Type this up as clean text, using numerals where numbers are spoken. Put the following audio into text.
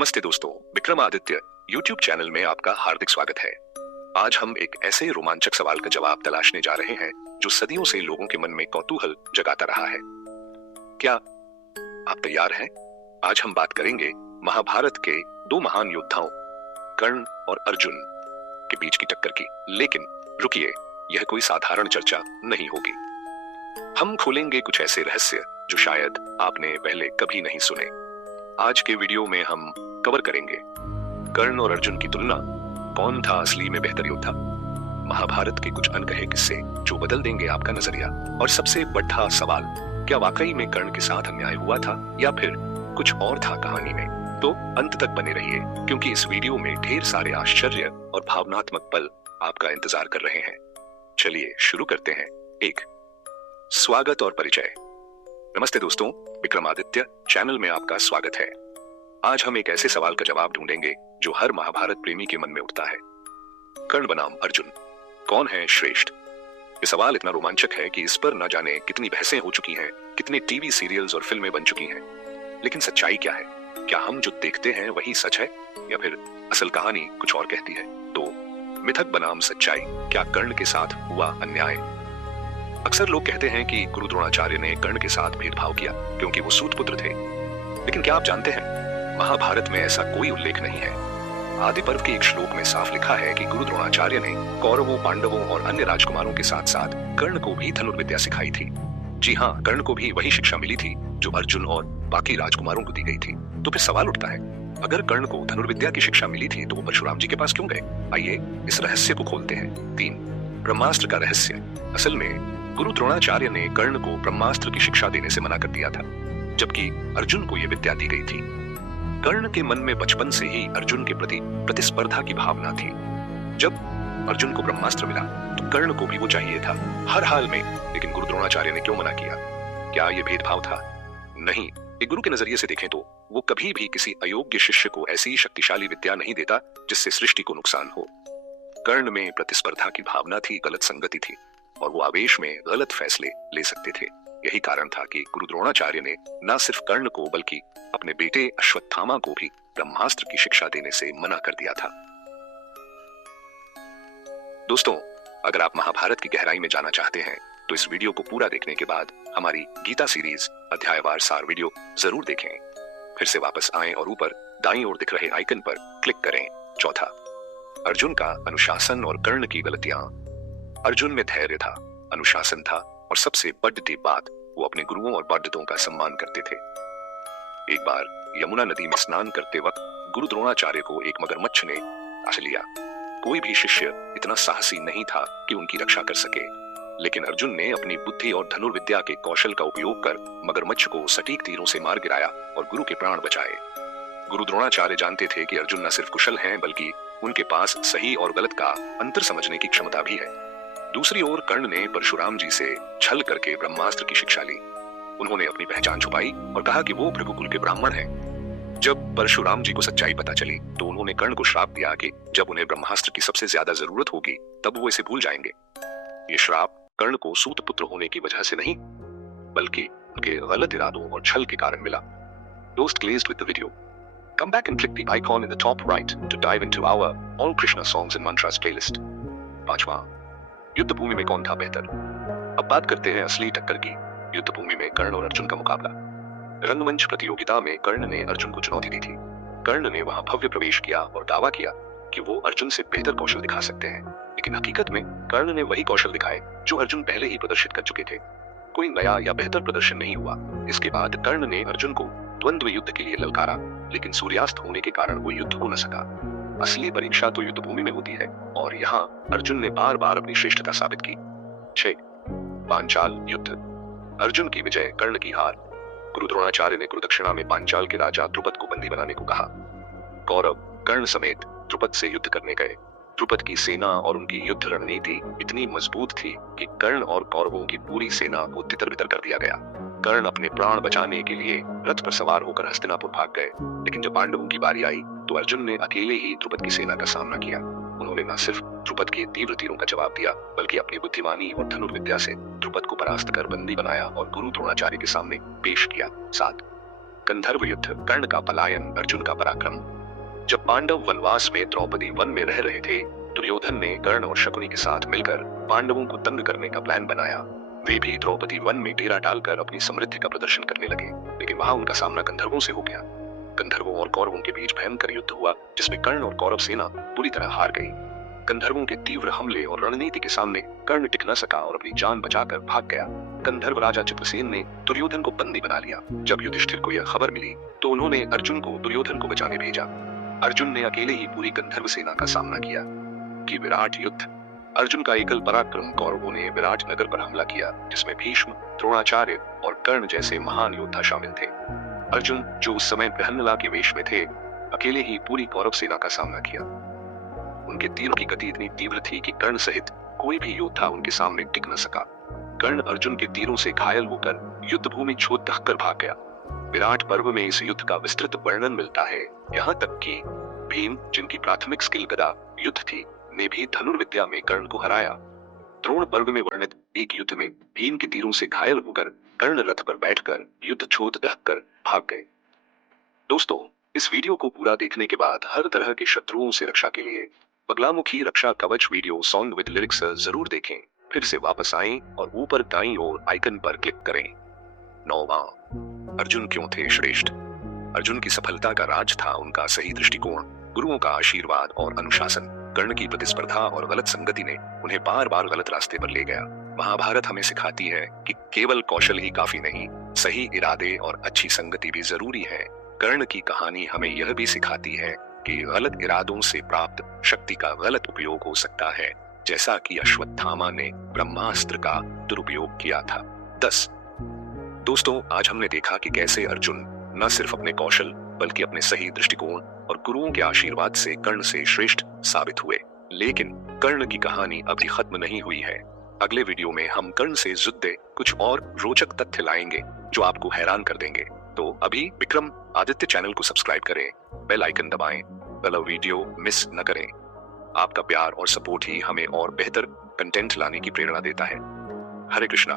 नमस्ते दोस्तों, Vikramaditya YouTube channel में आपका हार्दिक स्वागत है। आज हम एक ऐसे रोमांचक सवाल का जवाब तलाशने जा रहे हैं जो सदियों से लोगों के मन में कौतूहल जगाता रहा है। क्या आप तैयार हैं? आज हम बात करेंगे महाभारत के दो महान योद्धाओं कर्ण और अर्जुन के बीच की टक्कर की। लेकिन रुकिए, यह कोई साधारण चर्चा नहीं होगी। हम खोलेंगे कुछ ऐसे रहस्य जो शायद आपने पहले कभी नहीं सुने। आज के वीडियो में हम कवर करेंगे कर्ण और अर्जुन की तुलना, कौन था असली में बेहतर योद्धा, महाभारत के कुछ अनकहे किस्से जो बदल देंगे आपका नजरिया, और सबसे बड़ा सवाल, क्या वाकई में कर्ण के साथ अन्याय हुआ था या फिर कुछ और था कहानी में। तो अंत तक बने रहिए, क्योंकि इस वीडियो में ढेर सारे आश्चर्य और भावनात्मक पल आपका इंतजार कर रहे हैं। चलिए शुरू करते हैं। एक, स्वागत और परिचय। नमस्ते दोस्तों, विक्रमादित्य चैनल में आपका स्वागत है। आज हम एक ऐसे सवाल का जवाब ढूंढेंगे जो हर महाभारत प्रेमी के मन में उठता है। कर्ण बनाम अर्जुन, कौन है श्रेष्ठ? ये सवाल इतना रोमांचक है कि इस पर न जाने कितनी बहसें हो चुकी हैं, कितने टीवी सीरियल्स और फिल्में बन चुकी हैं। लेकिन सच्चाई क्या है? क्या हम जो देखते हैं वही सच है या फिर असल कहानी कुछ और कहती है? तो मिथक बनाम सच्चाई, क्या कर्ण के साथ हुआ अन्याय? अक्सर लोग कहते हैं कि गुरु द्रोणाचार्य ने कर्ण के साथ भेदभाव किया क्योंकि वो सूत पुत्र थे। लेकिन क्या आप जानते हैं, महाभारत में ऐसा कोई उल्लेख नहीं है। आदि पर्व के एक श्लोक में साफ लिखा है कि गुरु द्रोणाचार्य ने कौरवों, पांडवों और अन्य राजकुमारों के साथ साथ कर्ण को भी धनुर्विद्या सिखाई थी। जी हाँ, कर्ण को भी वही शिक्षा मिली थी जो अर्जुन और बाकी राजकुमारों को दी गई थी। तो फिर सवाल उठता है, अगर कर्ण को धनुर्विद्या की शिक्षा मिली थी तो वो परशुराम जी के पास क्यों गए? आइए इस रहस्य को खोलते हैं। 3, ब्रह्मास्त्र का रहस्य। असल में गुरु द्रोणाचार्य ने कर्ण को ब्रह्मास्त्र की शिक्षा देने से मना कर दिया था, जबकि अर्जुन को यह विद्या दी गई थी। कर्ण के मन में बचपन से ही अर्जुन के प्रति प्रतिस्पर्धा की भावना थी। जब अर्जुन को ब्रह्मास्त्र मिला तो कर्ण को भी वो चाहिए था, हर हाल में। लेकिन गुरु द्रोणाचार्य ने क्यों मना किया? क्या यह भेदभाव था? नहीं। एक गुरु के नजरिए से देखें तो वो कभी भी किसी अयोग्य शिष्य को ऐसी शक्तिशाली विद्या नहीं देता जिससे सृष्टि को नुकसान हो। कर्ण में प्रतिस्पर्धा की भावना थी, गलत संगति थी, और वो आवेश में गलत फैसले ले सकते थे। यही कारण था कि गुरु द्रोणाचार्य ने न सिर्फ कर्ण को बल्कि अपने बेटे अश्वत्थामा को भी ब्रह्मास्त्र की शिक्षा देने से मना कर दिया था। दोस्तों, अगर आप महाभारत की गहराई में जाना चाहते हैं तो इस वीडियो को पूरा देखने के बाद हमारी गीता सीरीज अध्यायवार सार वीडियो जरूर देखें। फिर से वापस आएं और ऊपर दाईं ओर दिख रहे आइकन पर क्लिक करें। चौथा, अर्जुन का अनुशासन और कर्ण की गलतियां। अर्जुन में धैर्य था, अनुशासन था, और सबसे बड़ी बात, वो अपने गुरुओं और पंडितों का सम्मान करते थे। एक बार यमुना नदी में स्नान करते वक्त गुरु द्रोणाचार्य को एक मगरमच्छ ने आश लिया। कोई भी शिष्य इतना साहसी नहीं था कि उनकी रक्षा कर सके, लेकिन अर्जुन ने अपनी बुद्धि और धनुर्विद्या के कौशल का उपयोग कर मगरमच्छ को सटीक तीरों से मार गिराया और गुरु के प्राण बचाए। गुरु द्रोणाचार्य जानते थे कि अर्जुन न सिर्फ कुशल हैं बल्कि उनके पास सही और गलत का अंतर समझने की क्षमता भी है। दूसरी ओर कर्ण ने परशुराम जी से छल करके ब्रह्मास्त्र की शिक्षा ली। उन्होंने अपनी पहचान छुपाई और कहा कि वो भृगुकुल के ब्राह्मण हैं। जब परशुराम जी को सच्चाई पता चली तो उन्होंने कर्ण को श्राप दिया कि जब उन्हें ब्रह्मास्त्र की सबसे ज्यादा जरूरत होगी तब वो इसे भूल जाएंगे। ये श्राप कर्ण को सूत पुत्र होने की वजह से नहीं, बल्कि उनके गलत इरादों और छल के कारण मिला। Those pleased with the video, come back and click the icon in the top right to dive into our All Krishna Songs and Mantras playlist. 5वां, युद्ध भूमि में कौन था बेहतर? अब बात करते हैं असली टक्कर की। युद्ध भूमि में कर्ण और अर्जुन का मुकाबला। रंगमंच प्रतियोगिता में कर्ण ने अर्जुन को चुनौती दी थी। कर्ण ने वहां भव्य प्रवेश किया और दावा किया कि वो अर्जुन से बेहतर कौशल दिखा सकते हैं। लेकिन हकीकत में कर्ण ने वही कौशल दिखाए जो अर्जुन पहले ही प्रदर्शित कर चुके थे। कोई नया या बेहतर प्रदर्शन नहीं हुआ। इसके बाद कर्ण ने अर्जुन को द्वंद्व युद्ध के लिए ललकारा, लेकिन सूर्यास्त होने के कारण वो युद्ध हो न सका। असली परीक्षा तो युद्ध भूमि में होती है, और यहाँ अर्जुन ने बार बार अपनी श्रेष्ठता साबित की। 6, पांचाल युद्ध। अर्जुन की विजय, कर्ण की हार। गुरु द्रोणाचार्य ने गुरुदक्षिणा में पांचाल के राजा द्रुपद को बंदी बनाने को कहा। कौरव कर्ण समेत द्रुपद से युद्ध करने गए। द्रुपद की सेना और उनकी युद्ध रणनीति इतनी मजबूत थी कि कर्ण और कौरवों की पूरी सेना को तितर-बितर कर दिया गया। कर्ण अपने प्राण बचाने के लिए रथ पर सवार होकर हस्तिनापुर भाग गए। लेकिन जब पांडवों की बारी आई तो अर्जुन ने अकेले ही द्रुपद की सेना का सामना किया। उन्होंने न सिर्फ द्रुपद के तीव्र तीरों का जवाब दिया, बल्कि अपनी बुद्धिमानी और धनुर्विद्या से द्रुपद को परास्त कर बंदी बनाया और गुरु द्रोणाचार्य के सामने पेश किया। 7, गंधर्व युद्ध, कर्ण का पलायन, अर्जुन का पराक्रम। जब पांडव वनवास में द्रौपदी वन में रह रहे थे, दुर्योधन ने कर्ण और शकुनी के साथ मिलकर पांडवों को तंग करने का प्लान बनाया। वे भी द्रौपदी वन में डेरा डालकर अपनी समृद्धि का प्रदर्शन करने लगे, लेकिन वहां उनका सामना गंधर्वों से हो गया। गंधर्वों और कौरवों के बीच भयंकर युद्ध हुआ, जिसमें कर्ण और कौरव सेना पूरी तरह हार गई। गंधर्वों के तीव्र हमले और रणनीति के सामने कर्ण टिक न सका और अपनी जान बचाकर भाग गया। गंधर्व राजा चित्रसेन ने दुर्योधन को बंदी बना लिया। जब युधिष्ठिर को यह खबर मिली तो उन्होंने अर्जुन को दुर्योधन को बचाने भेजा। अर्जुन ने अकेले ही पूरी गंधर्व सेना का सामना किया। कि विराट युद्ध, अर्जुन का एकल पराक्रम। कौरवों ने विराट नगर पर हमला किया, जिसमें भीष्म, द्रोणाचार्य और कर्ण जैसे महान योद्धा शामिल थे। अर्जुन, जो उस समय बृहन्नला के वेश में थे, अकेले ही पूरी कौरव सेना का सामना किया। उनके तीरों की गति इतनी तीव्र थी कि कर्ण सहित कोई भी योद्धा उनके सामने टिक न सका। कर्ण अर्जुन के तीरों से घायल होकर युद्ध भूमि छोड़ दहकर भाग गया। विराट पर्व में इस युद्ध का विस्तृत वर्णन मिलता है। यहाँ तक कि भीम, जिनकी प्राथमिक स्किल गदा युद्ध थी, ने भी धनुर्विद्या में कर्ण को हराया। द्रोण पर्व में वर्णित एक युद्ध में भीम के तीरों से घायल होकर कर्ण रथ पर बैठकर युद्ध छोड़ दहकर भाग गए। दोस्तों, इस वीडियो को पूरा देखने के बाद हर तरह के शत्रुओं से रक्षा के लिए बगलामुखी रक्षा कवच वीडियो सॉन्ग विद लिरिक्स जरूर देखें। फिर से वापस आएं और ऊपर दाईं ओर आइकन पर क्लिक करें। 9वां, अर्जुन क्यों थे श्रेष्ठ? अर्जुन की सफलता का राज था उनका सही दृष्टिकोण, गुरुओं का आशीर्वाद और अनुशासन। कर्ण की प्रतिस्पर्धा और गलत संगति ने उन्हें बार बार गलत रास्ते पर ले गया। महाभारत हमें सिखाती है कि केवल कौशल ही काफी नहीं, सही इरादे और अच्छी संगति भी जरूरी है। कर्ण की कहानी हमें यह भी सिखाती है कि गलत इरादों से प्राप्त शक्ति का गलत उपयोग हो सकता है, जैसा कि अश्वत्थामा ने ब्रह्मास्त्र का दुरुपयोग किया था। 10 दोस्तों, आज हमने देखा कि कैसे अर्जुन न सिर्फ अपने कौशल बल्कि अपने सही दृष्टिकोण और गुरुओं के आशीर्वाद से कर्ण से श्रेष्ठ साबित हुए। लेकिन कर्ण की कहानी अभी खत्म नहीं हुई है। अगले वीडियो में हम कर्ण से जुड़े कुछ और रोचक तथ्य लाएंगे जो आपको हैरान कर देंगे। तो अभी विक्रम आदित्य चैनल को सब्सक्राइब करें, बेल आइकन दबाएं, अगला वीडियो मिस न करें। आपका प्यार और सपोर्ट ही हमें और बेहतर कंटेंट लाने की प्रेरणा देता है। हरे कृष्णा।